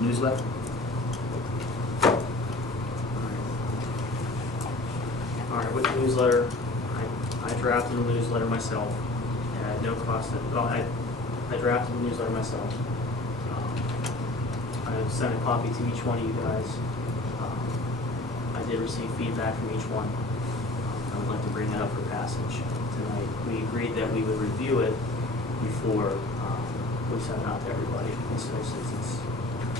newsletter? All right, with the newsletter, I drafted the newsletter myself. It had no cost. I drafted the newsletter myself. I sent a copy to each one of you guys. I did receive feedback from each one. I would like to bring that up for passage tonight. We agreed that we would review it before we send it out to everybody. And so since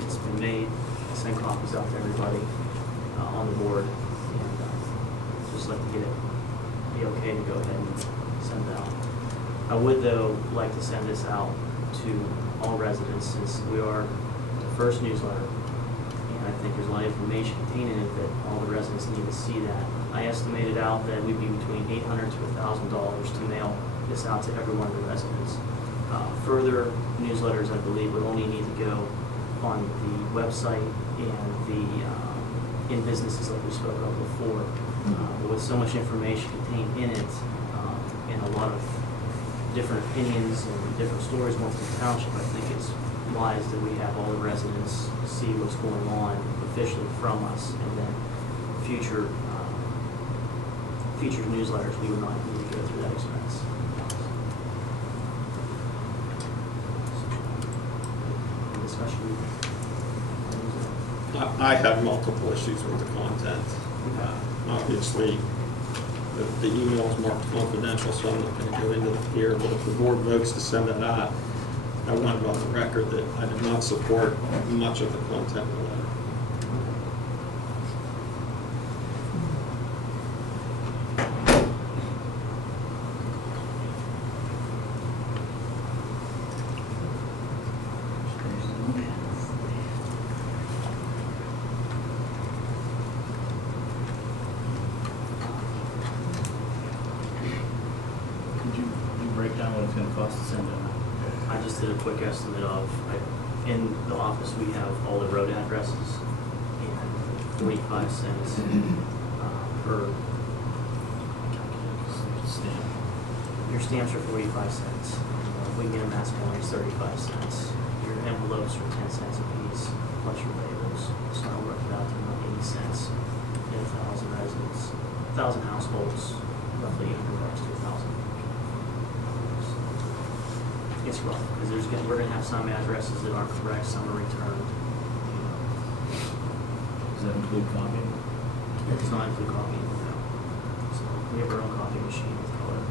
it's been made, I sent copies out to everybody on the board. And just like to get it, be okay to go ahead and send it out. I would though like to send this out to all residents since we are the first newsletter. And I think there's a lot of information contained in it that all the residents need to see that. I estimated out that we'd be between $800 to $1,000 to mail this out to every one of the residents. Further newsletters, I believe, would only need to go on the website and the in businesses like we spoke of before. But with so much information contained in it, and a lot of different opinions and different stories going through the township, I think it's wise that we have all the residents see what's going on officially from us, and then future newsletters, we would not need to go through that expense. Discussion. I have multiple issues with the content. Obviously, the email is marked confidential, so I'm not going to go into it here, but if the board votes to send that out, I want it on the record that I did not support much of the content in the letter. Could you break down what it's gonna cost to send it out? I just did a quick estimate of, in the office, we have all the road addresses and 45 cents per Stamp. Your stamps are 45 cents. We can get a mass mailing is 35 cents. Your envelopes are 10 cents a piece, plus your labels. So I'll work it out to about 80 cents. In 1,000 residents, 1,000 households, roughly 800 bucks to 1,000. It's rough because we're going to have some addresses that aren't correct, some are returned. Does that include copying? It's not include copying. No. So we have our own copy machine with color.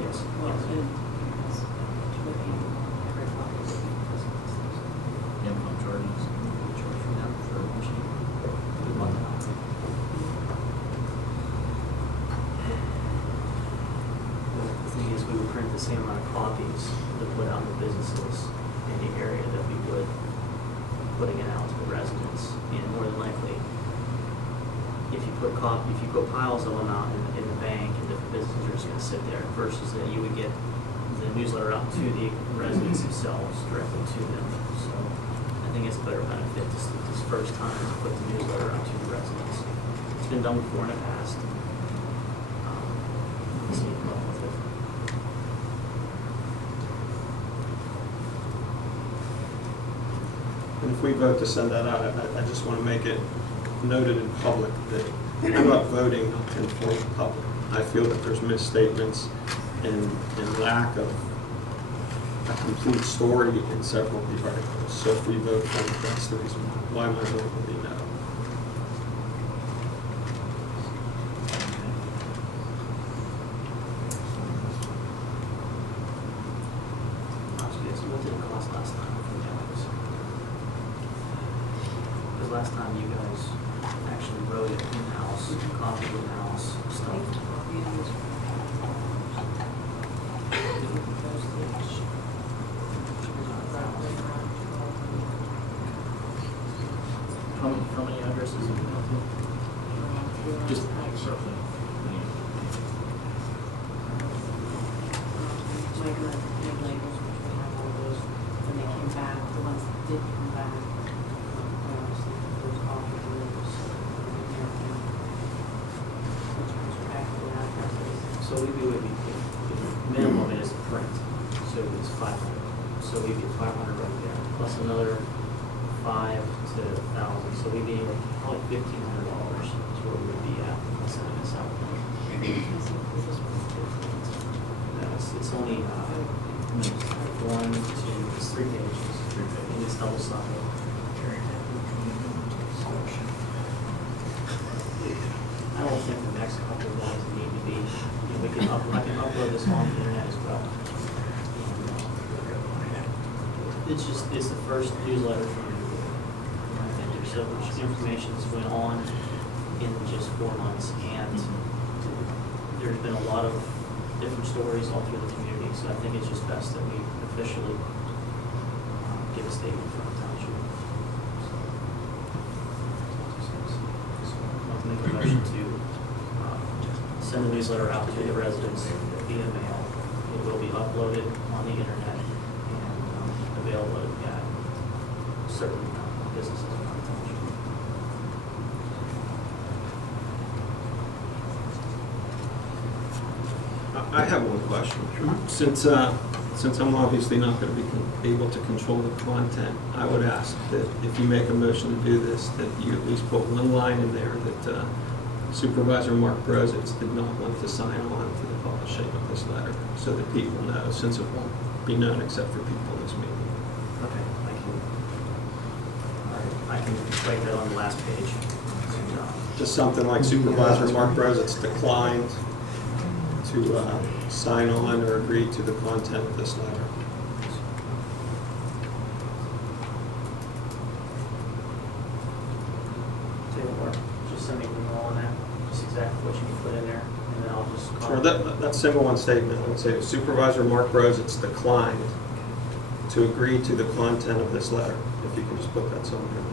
Yes. Income charges? Charge for them for a machine. We want that. The thing is, we would print the same amount of copies to put out in the businesses in the area that we would putting it out to the residents. And more than likely, if you put piles of them out in the bank and different businesses are just going to sit there, versus that you would get the newsletter out to the residents themselves, directly to them. So I think it's a better benefit this first time to put the newsletter out to the residents. It's been done before in the past. Let's see what's wrong with it. And if we vote to send that out, I just want to make it noted in public that I'm not voting not to inform the public. I feel that there's misstatements and lack of a complete story in several of the articles. So if we vote for it, that's the reason why my vote will be no. What did it cost last time for you guys? Because last time you guys actually wrote it in-house, copied in-house, stuff. How many addresses have you mailed to? Just roughly. When they came back, the ones that did come back, those coffee labels, which was back to the addresses. So we would be minimum is print, so it's 500. So we'd get 500 right there, plus another 5 to 1,000, so we'd be probably $1,500 is where we would be at sending this out. It's only, 1, 2, it's 3 pages, and it's double-sided. I don't think the next couple of ones need to be, we can I can upload this on the internet as well. It's the first newsletter from the board. I think there's so much information that's went on in just 4 months, and there's been a lot of different stories all through the community, so I think it's just best that we officially give a statement from the township. I'll make a motion to send the newsletter out to the residents via mail. It will be uploaded on the internet and available at certain businesses in our township. I have one question. Since I'm obviously not going to be able to control the content, I would ask that if you make a motion to do this, that you at least put one line in there that Supervisor Mark Brozitz did not want to sign on to the publishing of this letter, so that people know, since it won't be known except for people in this meeting. Okay, thank you. All right, I can write that on the last page. Just something like Supervisor Mark Brozitz declined to sign on or agree to the content of this letter. Say what more? Just send me an email on that, just exactly what you can put in there, and then I'll just call. Or that simple one statement, I would say Supervisor Mark Brozitz declined to agree to the content of this letter. If you can just put that somewhere.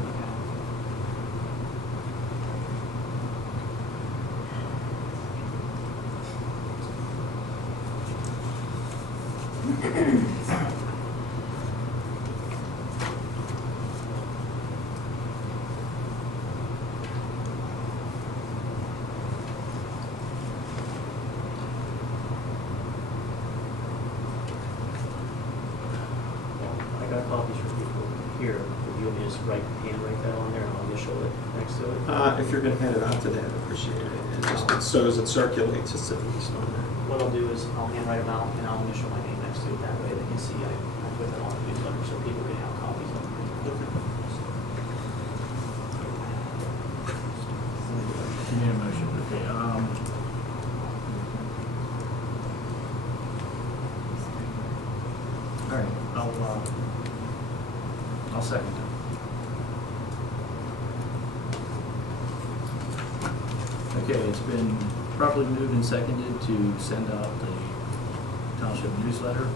I got copies for people here. If you want me to just handwrite that on there and I'll initial it next to it. If you're going to hand it out today, I'd appreciate it. And just so as it circulates, it's at least on there. What I'll do is I'll handwrite them out and I'll initial my name next to it. That way they can see I put that on the newsletter so people can have copies of it. You need a motion, okay, all right, I'll second that. Okay, it's been properly moved and seconded to send out the township newsletter.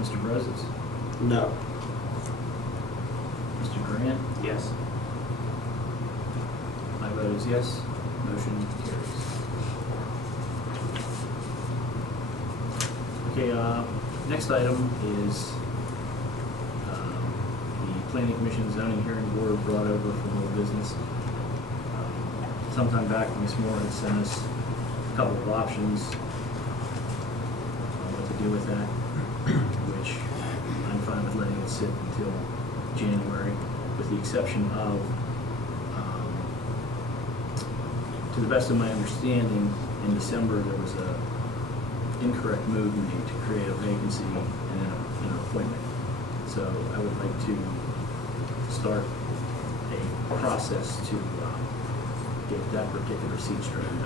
Mr. Brozitz? No. Mr. Grant? Yes. My vote is yes. Motion carries. Okay, next item is the Planning Commission Zoning Hearing Board brought over from old business. Sometime back, Ms. Moore had sent us a couple of options on what to do with that, which I'm fine with letting it sit until January, with the exception of, to the best of my understanding, in December there was a incorrect move made to create a vacancy and an appointment. So I would like to start a process to get that particular seat straightened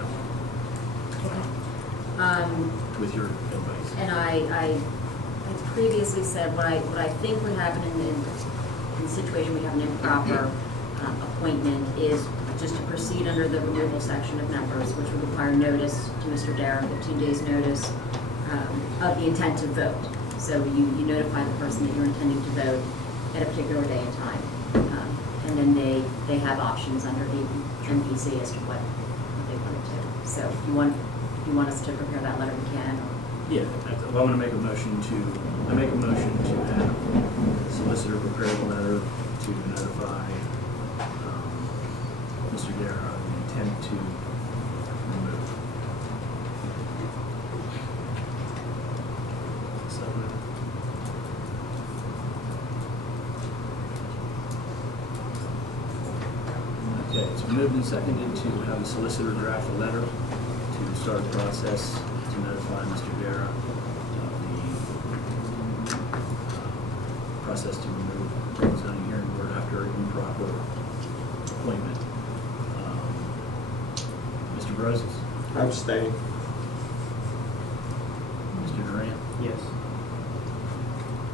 out with your advice. And I previously said what I think would happen in the situation we have an improper appointment is just to proceed under the removal section of members, which would require notice to Mr. Darrow, 15 days notice of the intent to vote. So you notify the person that you're intending to vote at a particular day and time. And then they have options under the MPC as to what they want to do. So if you want us to prepare that letter, we can. Yeah, I'm going to make a motion to have the solicitor prepare the letter to notify Mr. Darrow of the intent to remove. Moved and seconded to have the solicitor draft a letter to start the process to notify Mr. Vera of the process to remove the zoning hearing board after improper appointment. Mr. Broses? Abstain. Mr. Durant? Yes.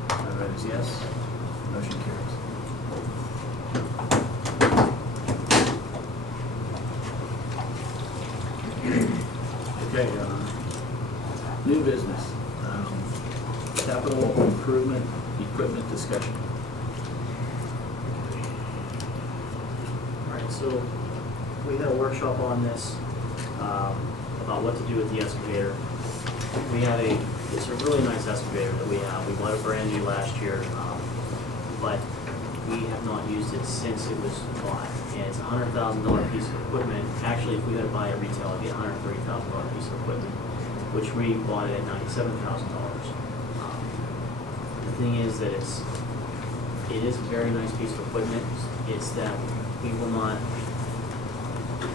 My vote is yes. Motion carries. Okay, new business. Capital improvement equipment discussion. All right, so we had a workshop on this, about what to do with the excavator. We have it's a really nice excavator that we have. We bought it brand new last year, but we have not used it since it was bought. And it's a $100,000 piece of equipment. Actually, if we had to buy it retail, it'd be a $130,000 piece of equipment, which we bought it at $97,000. The thing is that it is a very nice piece of equipment. It's that we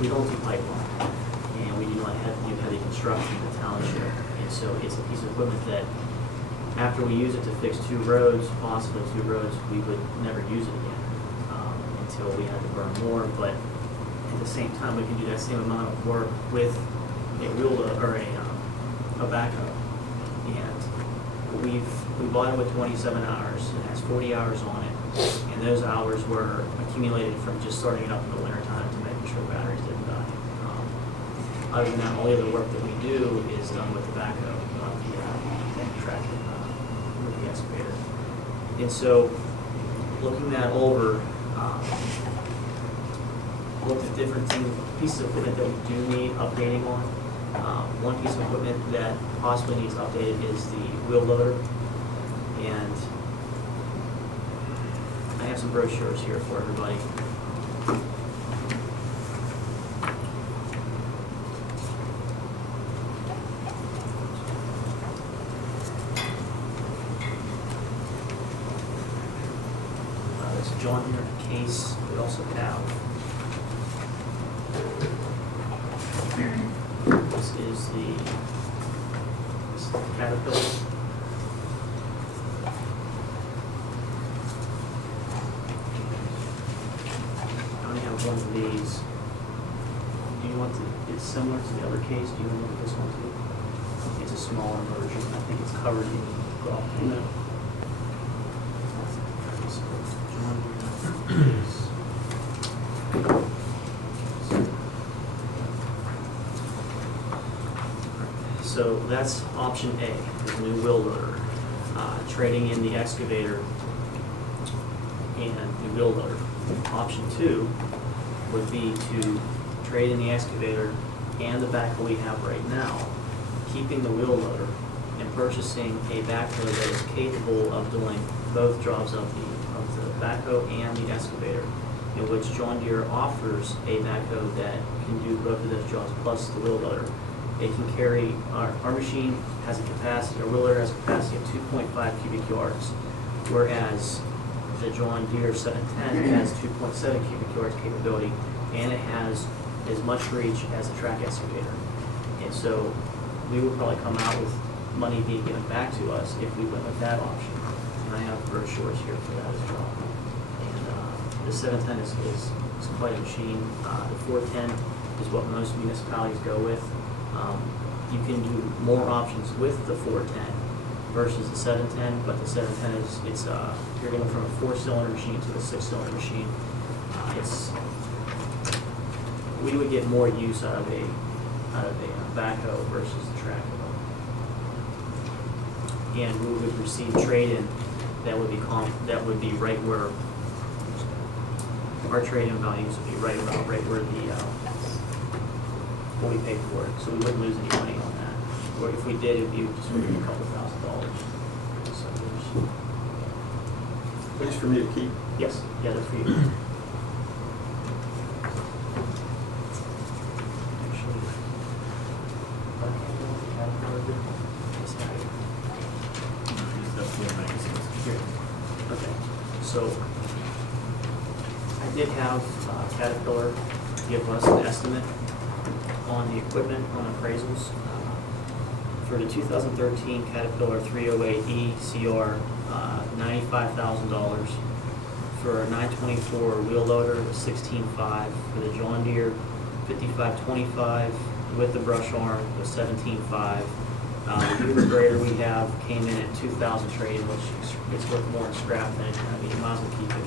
don't do pipeline, and we do not do heavy construction in the township. And so it's a piece of equipment that after we use it to fix possibly two roads, we would never use it again until we had to burn more. But at the same time, we can do that same amount of work with a wheel or a backhoe. And we bought it with 27 hours. It has 40 hours on it, and those hours were accumulated from just starting it up in the wintertime to making sure the batteries didn't die. Other than that, all the other work that we do is done with the backhoe, the tractor, with the excavator. And so, looking that over, looked at different pieces of equipment that we do need updating on. One piece of equipment that possibly needs updated is the wheel loader. And I have some brochures here for everybody. There's a John Deere case. We also have. This is the Caterpillar. I only have one of these. Do you want to, it's similar to the other case, do you want to look at this one too? It's a smaller version, I think it's covered in golf. No. John Deere is. So that's option A, is a new wheel loader. Trading in the excavator and the wheel loader. Option 2 would be to trade in the excavator and the backhoe we have right now, keeping the wheel loader and purchasing a backhoe that is capable of doing both jobs of the backhoe and the excavator, in which John Deere offers a backhoe that can do both of those jobs plus the wheel loader. It can carry, our machine has a capacity, our wheel loader has a capacity of 2.5 cubic yards, whereas the John Deere 710 has 2.7 cubic yards capability, and it has as much reach as a track excavator. And so we would probably come out with money being given back to us if we went with that option. And I have brochures here for that as well. And the 710 is quite a machine. The 410 is what most municipalities go with. You can do more options with the 410 versus the 710, but the 710 you're going from a 4-cylinder machine to a 6-cylinder machine. We would get more use out of a backhoe versus the track. And we would receive trade-in that would be right where our trade-in values would be right where the what we paid for it, so we wouldn't lose any money on that. Or if we did, it'd be just maybe a couple $1,000. So At least for me to keep. yes, yeah, that's for you. Actually, I don't know if we have it over. Yes, I have it. Here. Okay, so I did have Caterpillar give us an estimate on the equipment, on appraisals. For the 2013 Caterpillar 308E CR, $95,000. For a 924 wheel loader, it was $16,500. For the John Deere 5525 with the brush arm was $17,500. The Uber grader we have came in at $2,000 trade, which it's worth more in scrap than, I mean, you might as well keep it.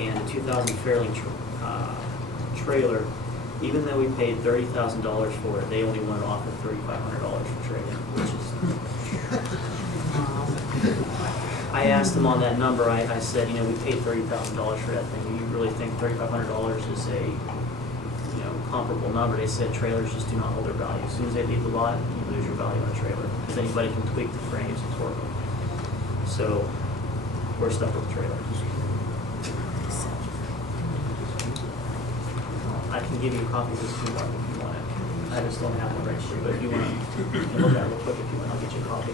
And the 2000 Fairlane trailer, even though we paid $30,000 for it, they only went off at $3,500 for trade-in, which is. I asked them on that number. I said, you know, we paid $30,000 for that thing. You really think $3,500 is a, you know, comparable number? They said trailers just do not hold their value. As soon as they leave the lot, you lose your value on a trailer because anybody can tweak the frames and torque them. So we're stuck with the trailer. I can give you a copy of this too, Mark, if you want it. I just don't have one right here, but if you want to, you can look at it real quick if you want. I'll get you a copy.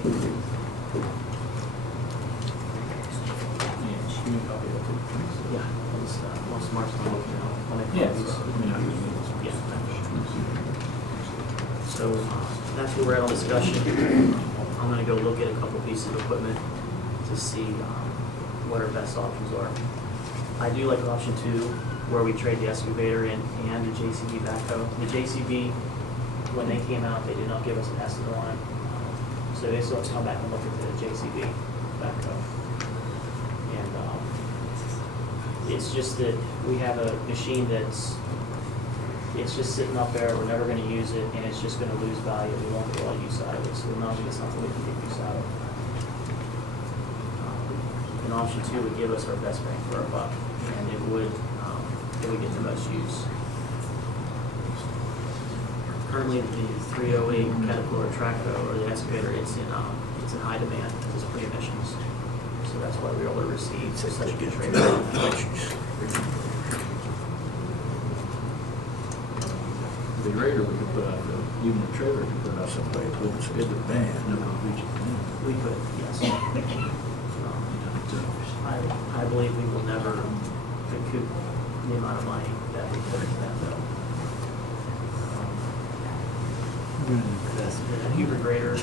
Yeah, just give me a copy of it too. Yeah, I'll just, once Mark's done looking, I'll make Yeah, copies. I mean, I can use this. Yeah. So that's where we're at on discussion. I'm gonna go look at a couple pieces of equipment to see what our best options are. I do like option 2, where we trade the excavator in and the JCB backhoe. The JCB, when they came out, they did not give us an estimate on it. So they still have to come back and look at the JCB backhoe. And it's just that we have a machine that's, it's just sitting up there, we're never gonna use it, and it's just gonna lose value. We won't get a lot of use out of it, so we're not gonna get something we can get use out of. And option 2 would give us our best bang for our buck, and it would get the most use. Currently, the 308 Caterpillar Traco, or the excavator, it's in high demand because it's pre-emissions. So that's why we were able to receive such a good trade. The grader we could put out, even the trailer could put out someplace, but it's good to ban, no one reaches the ban. We could, yes. I believe we will never recoup the amount of money that we put into that though. The Huber grader,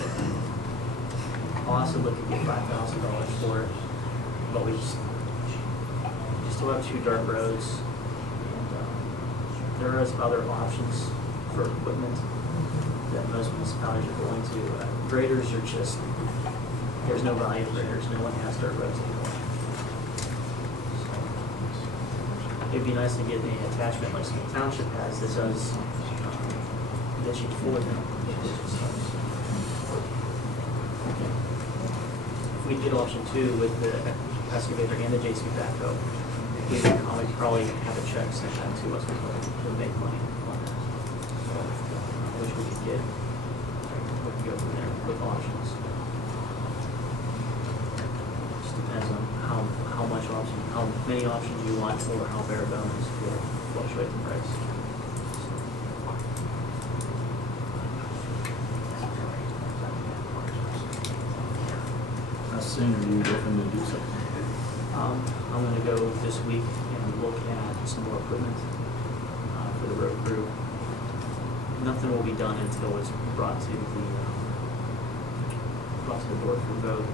I'll also look to get $5,000 for it, but we still have 2 dirt roads, and there is other options for equipment that most municipalities are going to. Graders are just, there's no value in graders, no one has dirt roads anymore. It'd be nice to get an attachment like the Township has that does, that you forward them. If we did option 2 with the excavator and the JC backhoe, we would probably have a check sent out to us to make money on that. Which we could get, we could go from there with options. Just depends on how much option, how many options you want, or how bare bones will fluctuate the price. How soon are you looking to do something? I'm gonna go this week and look at some more equipment for the road crew. Nothing will be done until it's brought to the board for vote,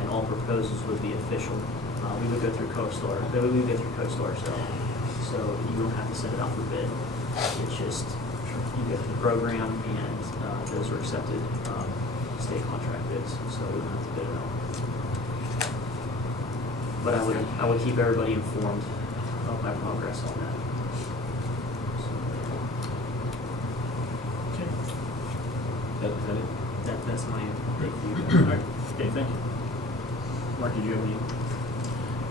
and all proposals would be official. We would go through CoStar, we would go through CoStar, so you don't have to send it out for bid. It's just, you go through the program, and those are accepted state contract bids, so we don't have to bid it out. But I would keep everybody informed of my progress on that. Okay. Is that it? That's my update for you. All right, okay, thank you. Mark, did you have any?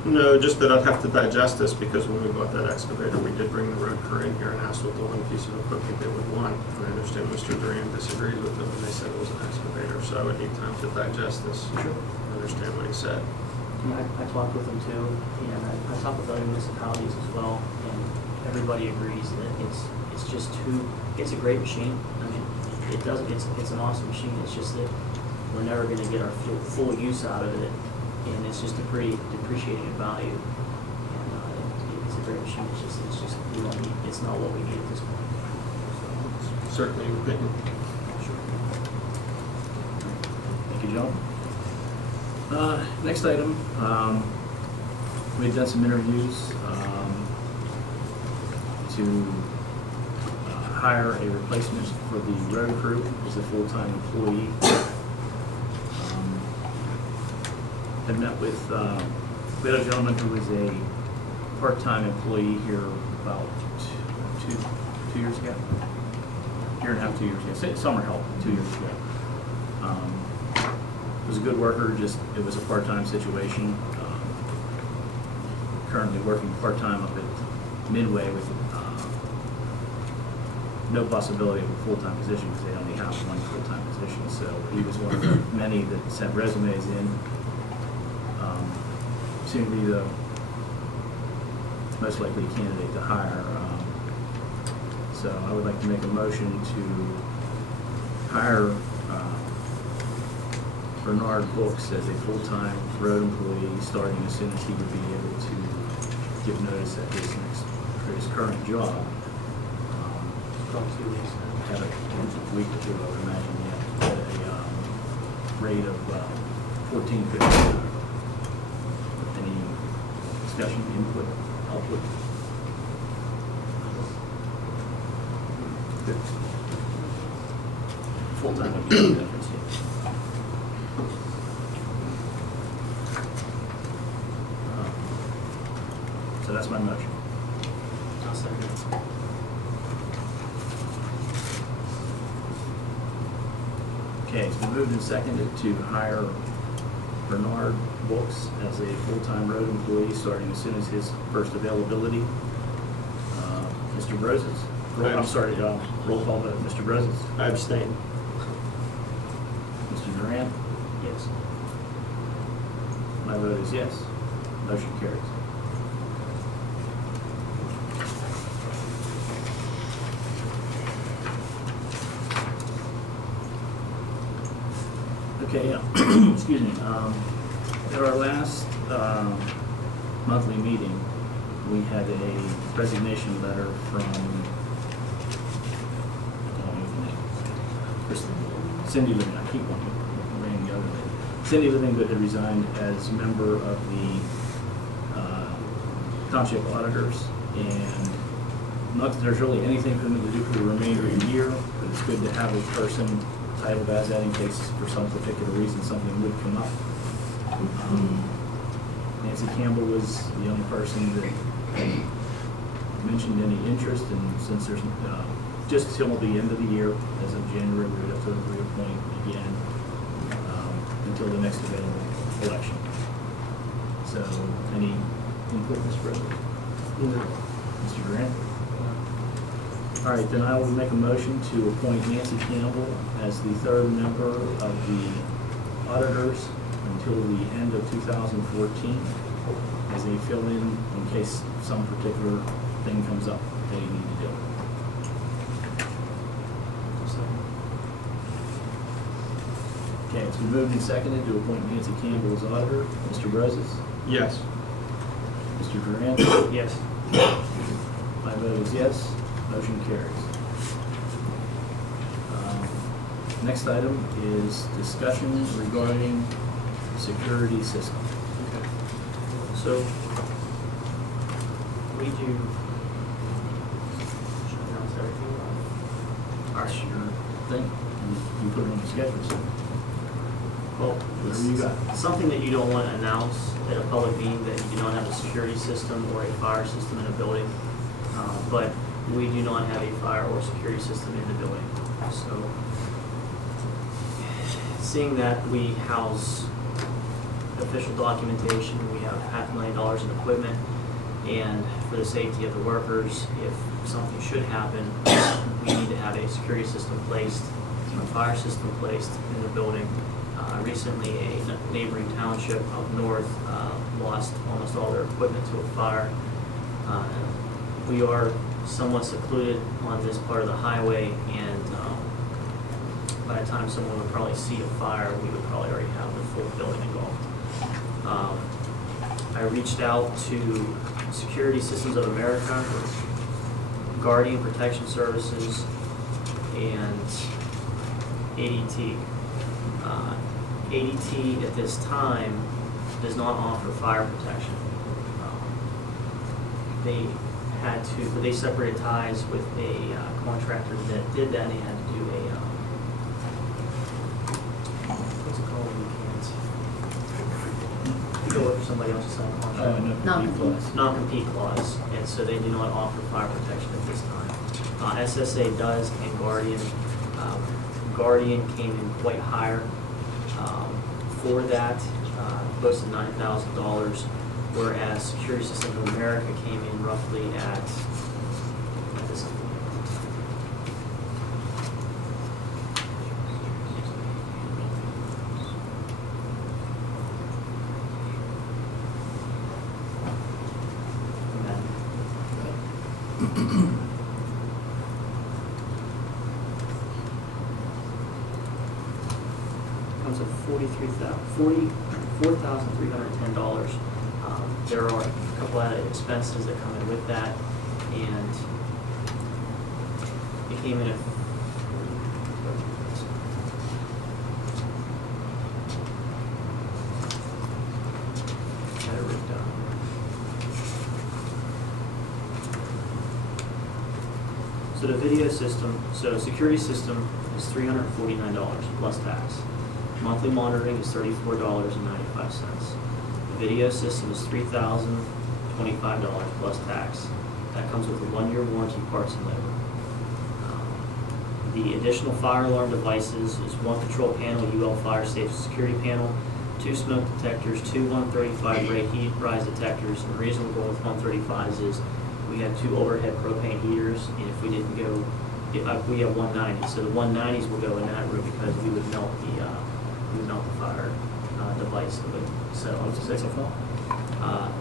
No, just that I'd have to digest this, because when we bought that excavator, we did bring the road crew in here and asked what the one piece of equipment they would want. And I understand Mr. Duran disagreed with them, and they said it was an excavator, so I would need time to digest this. Sure. Understand what he said. I talked with them too, and I talked with other municipalities as well, and everybody agrees that it's just it's a great machine. I mean, it's an awesome machine. It's just that we're never going to get our full use out of it, and it's just a pretty depreciating in value. And it's great machine, it's just, we don't need, it's not what we need at this point. Certainly your opinion. Sure. Thank you, Joe. Next item, we had done some interviews to hire a replacement for the road crew as a full-time employee. Had met with, we had a gentleman who was a part-time employee here about two years ago. Year and a half, 2 years ago. Summer help, 2 years ago. Was a good worker, just it was a part-time situation. Currently working part-time up at Midway with no possibility of a full-time position because they only have one full-time position. So he was one of the many that sent resumes in. Seemed to be the most likely candidate to hire. So I would like to make a motion to hire Bernard Books as a full-time road employee, starting as soon as he would be able to give notice at his current job. About 2 weeks. At a week or two, I would imagine, yeah, at a rate of $14.50. Any discussion, input, output? Good. Full-time would be the difference, yeah. So that's my motion. I'll second it. Okay, it's been moved and seconded to hire Bernard Books as a full-time road employee, starting as soon as his first availability. Mr. Broses? I'm sorry, roll call vote. Mr. Broses? I abstain. Mr. Durant? Yes. My vote is yes. Motion carries. Okay, excuse me. At our last monthly meeting, we had a resignation letter from, I don't know the name, Cindy Living, I keep wanting to name the other name. Cindy Living had resigned as member of the Township auditors, and not that there's really anything for them to do for the remainder of the year, but it's good to have a person titled as that in case for some particular reason something would come up. Nancy Campbell was the only person that mentioned any interest, and since there's just till the end of the year, as of January, we would have to reappoint again until the next available election. So, any input, Mr. President? Mr. Durant? All right, then I will make a motion to appoint Nancy Campbell as the third member of the auditors until the end of 2014 as a fill-in case some particular thing comes up they need to do. Okay, it's been moved and seconded to appoint Nancy Campbell as auditor. Mr. Broses? Yes. Mr. Durant? Yes. My vote is yes. Motion carries. Next item is discussion regarding security system. Okay. So, we do, should I announce everything? That's your thing. You put it on the schedule, so Well, whatever you got. something that you don't want to announce at a public meeting, that you do not have a security system or a fire system in a building. But we do not have a fire or security system in the building. So, seeing that we house official documentation, we have $500,000 in equipment, and for the safety of the workers, if something should happen, we need to have a security system placed, a fire system placed in the building. Recently, a neighboring township up north lost almost all their equipment to a fire. We are somewhat secluded on this part of the highway, and by the time someone would probably see a fire, we would probably already have the full building involved. I reached out to Security Systems of America, Guardian Protection Services, and ADT. ADT at this time does not offer fire protection. They had to, but they separated ties with a contractor that did that, and they had to do a, what's it called when you can't? You go work for somebody else to sign a contract. Non-compete. Non-compete clause, and so they do not offer fire protection at this time. SSA does, and Guardian. Guardian came in quite higher for that, close to $9,000, whereas Security Systems of America came in roughly at this. Comes at $44,310. There are a couple of expenses that come in with that, and it came in at So the video system, so security system is $349 plus tax. Monthly monitoring is $34.95. The video system is $3,025 plus tax. That comes with a 1-year warranty, parts and labor. The additional fire alarm devices is 1 control panel, UL fire safe security panel, 2 smoke detectors, 2 135 rate heat rise detectors. And the reason we're going with 135s is we have 2 overhead propane heaters, and if we didn't go, we have 190, so the 190s will go in that room because we would melt the fire device that would set off the signal.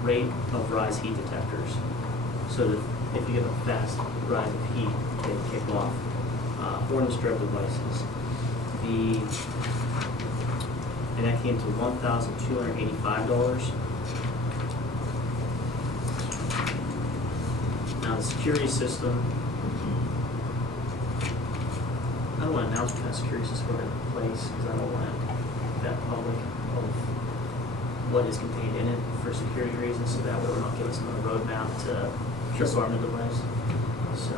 Rate of rise heat detectors, so that if you get a fast rise of heat, they kick off. Horn strip devices. And that came to $1,285. Now the security system, I don't want to announce what kind of security system we're going to place because I don't want that public of what is contained in it for security reasons, so that way we're not giving someone a roadmap to disarm the device. So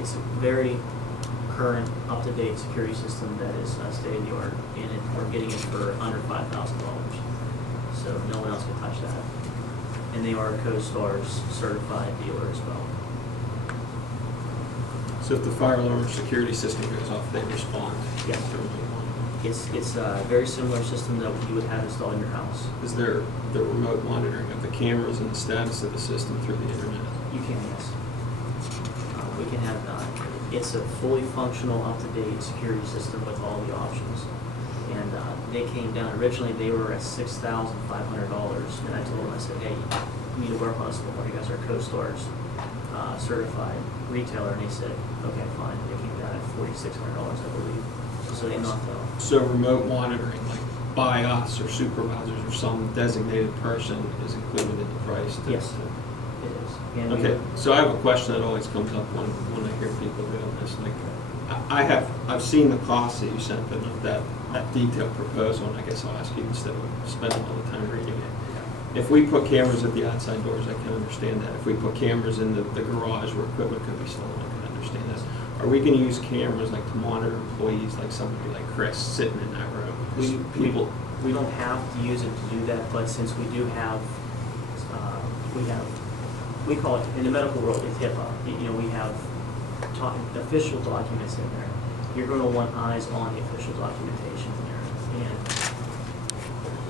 it's a very current, up-to-date security system that is state-of-the-art, and we're getting it for under $5,000. So no one else can touch that. And they are a CoStar's certified dealer as well. So if the fire alarm or security system goes off, they respond? Yeah. It's a very similar system that you would have installed in your house. Is there the remote monitoring of the cameras and the status of the system through the internet? You can, yes. We can have, it's a fully functional, up-to-date security system with all the options. And they came down, originally they were at $6,500, and I told them, I said, hey, you need to work on us more. You guys are CoStar's certified retailer, and they said, okay, fine. They came down at $4,600, I believe. So they knocked out. So remote monitoring, like by us or supervisors or some designated person is included in the price? Yes, it is. And Okay, so I have a question that always comes up when I hear people doing this. Like, I've seen the costs that you sent, but not that detailed proposal, and I guess I'll ask you instead of spending all the time reading it. If we put cameras at the outside doors, I can understand that. If we put cameras in the garage where equipment could be stolen, I can understand that. Are we going to use cameras like to monitor employees, like somebody like Chris sitting in that room? We don't have to use it to do that, but since we do have, we call it, in the medical world, it's HIPAA. We have official documents in there. You're going to want eyes on the official documentation in there. And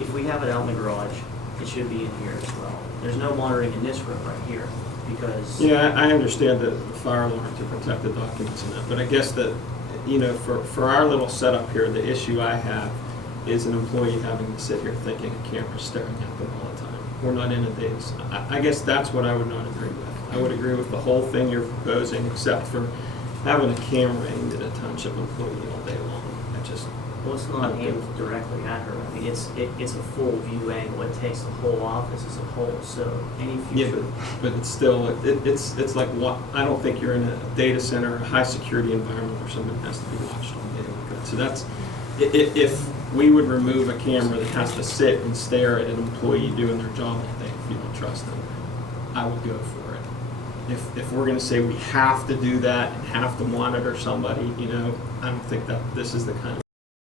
if we have it out in the garage, it should be in here as well. There's no monitoring in this room right here because... Yeah, I understand the fire alarm to protect the documents and that, but I guess that, for our little setup here, the issue I have is an employee having to sit here thinking a camera's staring at them all the time. We're not inundated. I guess that's what I would not agree with. I would agree with the whole thing you're proposing, except for having a camera aimed at a township employee all day long. Well, it's not aimed directly at her. I mean, it's a full view angle. It takes the whole office as a whole, so any Yeah, future. but it's still, it's like what, I don't think you're in a data center, a high-security environment where somebody has to be watched all day. So that's, if we would remove a camera that has to sit and stare at an employee doing their job all day, if you don't trust them, I would go for it. If we're gonna say we have to do that and have to monitor somebody, I don't think that this is the kind of